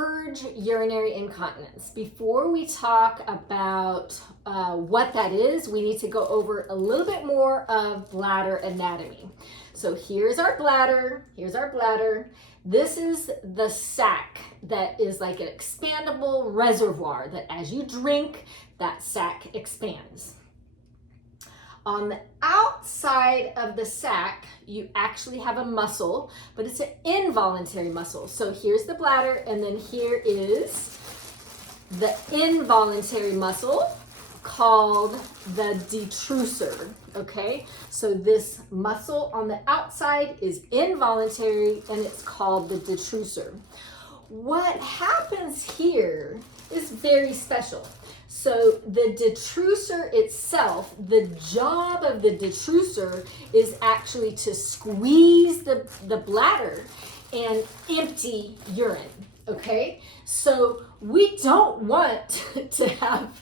urge urinary incontinence. Before we talk about what that is, we need to go over a little bit more of bladder anatomy. So here's our bladder. This is the sac that is like an expandable reservoir that as you drink, that sac expands. On the outside of the sac, you actually have a muscle, but it's an involuntary muscle. So here's the bladder, and then here is the involuntary muscle called the detrusor, okay? So this muscle on the outside is involuntary, and it's called the detrusor. What happens here is very special. So the detrusor itself, the job of the detrusor is actually to squeeze the bladder and empty urine, okay? So we don't want to have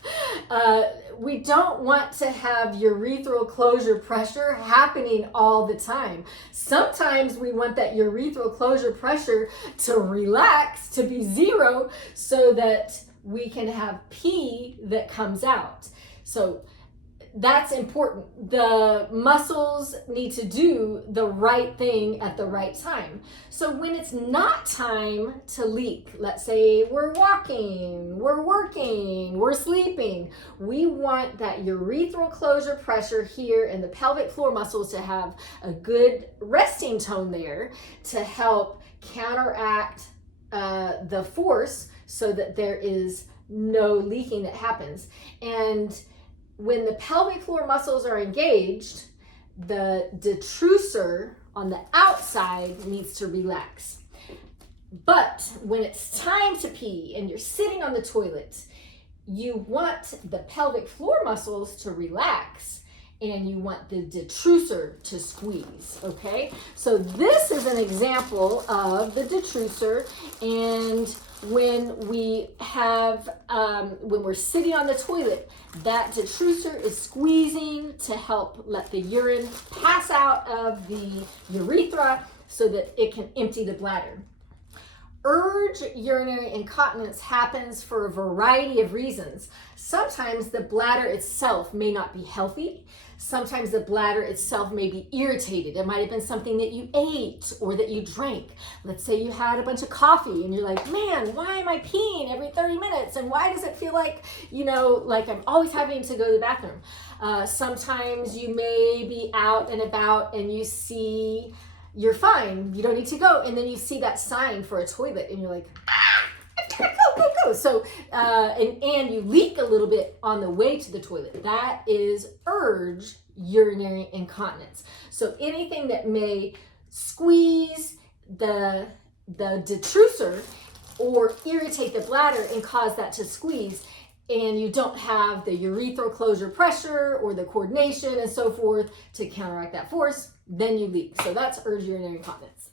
urethral closure pressure happening all the time. Sometimes we want that urethral closure pressure to relax, to be zero, so that we can have pee that comes out. So that's important. The muscles need to do the right thing at the right time. So when it's not time to leak, let's say we're walking, we're working, we're sleeping, we want that urethral closure pressure here in the pelvic floor muscles to have a good resting tone there to help counteract the force so that there is no leaking that happens. And when the pelvic floor muscles are engaged, the detrusor on the outside needs to relax. But when it's time to pee and you're sitting on the toilet, you want the pelvic floor muscles to relax and you want the detrusor to squeeze, okay? So this is an example of the detrusor, and when we have, when we're sitting on the toilet, that detrusor is squeezing to help let the urine pass out of the urethra so that it can empty the bladder. Urge urinary incontinence happens for a variety of reasons. Sometimes the bladder itself may not be healthy. Sometimes the bladder itself may be irritated. It might have been something that you ate or that you drank. Let's say you had a bunch of coffee and you're like, man, why am I peeing every 30 minutes? And why does it feel like, like I'm always having to go to the bathroom? Sometimes you may be out and about and you see you're fine, you don't need to go, and then you see that sign for a toilet and you're like, go. So, and you leak a little bit on the way to the toilet. That is urge urinary incontinence. So anything that may squeeze the detrusor or irritate the bladder and cause that to squeeze, and you don't have the urethral closure pressure or the coordination and so forth to counteract that force, then you leak. So that's urge urinary incontinence.